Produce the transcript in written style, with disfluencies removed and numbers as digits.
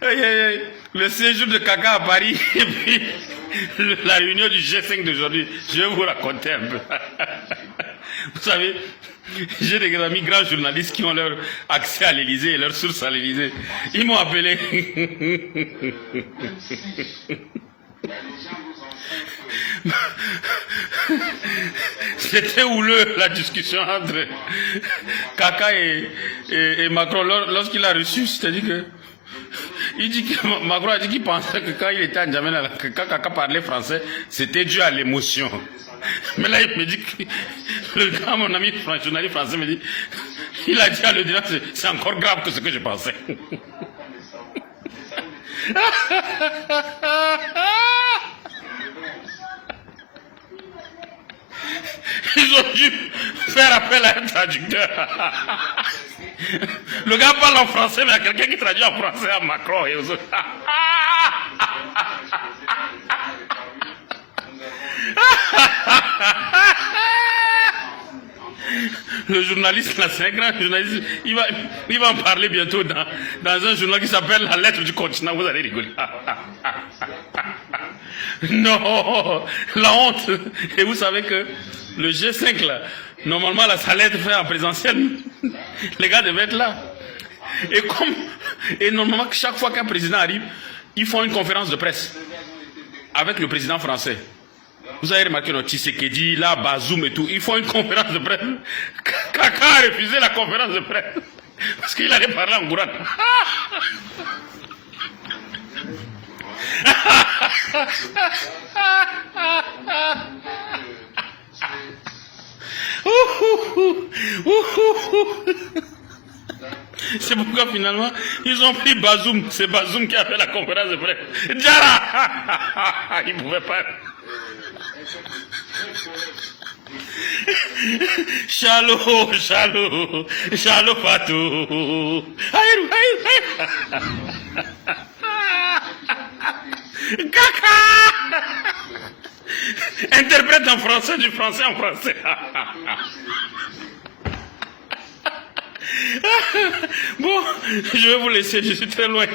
Aïe, aïe, aïe. Le séjour de caca à Paris et puis la réunion du G5 d'aujourd'hui. Je vais vous raconter un peu. Vous savez, j'ai des amis grands journalistes qui ont leur accès à l'Élysée et leur source à l'Élysée. Ils m'ont appelé. C'était houleux la discussion entre Kaka et Macron lorsqu'il a reçu. C'est-à-dire que Macron a dit qu'il pensait que quand il était à N'Djamena, quand Kaka parlait français, c'était dû à l'émotion. Mais là, il me dit que le gars, mon ami journaliste français, me dit, il a dit à l'audience, c'est encore grave que ce que je pensais. Ils ont dû faire appel à un traducteur. Le gars parle en français, mais il y a quelqu'un qui traduit en français à Macron et aux autres. Le journaliste, là, c'est un grand journaliste. Il va en parler bientôt dans un journal qui s'appelle La Lettre du Continent. Vous allez rigoler. Non, la honte. Et vous savez que le G5, là, normalement, là, ça allait être fait en présentiel. Les gars devaient être là. Et normalement, chaque fois qu'un président arrive, ils font une conférence de presse avec le président français. Vous avez remarqué notre Tshisekedi, là, Bazoum et tout, ils font une conférence de presse. Kaka a refusé la conférence de presse parce qu'il allait parler en gourane. C'est pourquoi finalement, ils ont pris Bazoum. C'est Bazoum qui a fait la conférence de presse. Djara. Il ne pouvait pas. Chalo, chalo, chalo patou. Kaka. Interprète en français du français en français. Bon, je vais vous laisser, je suis très loin,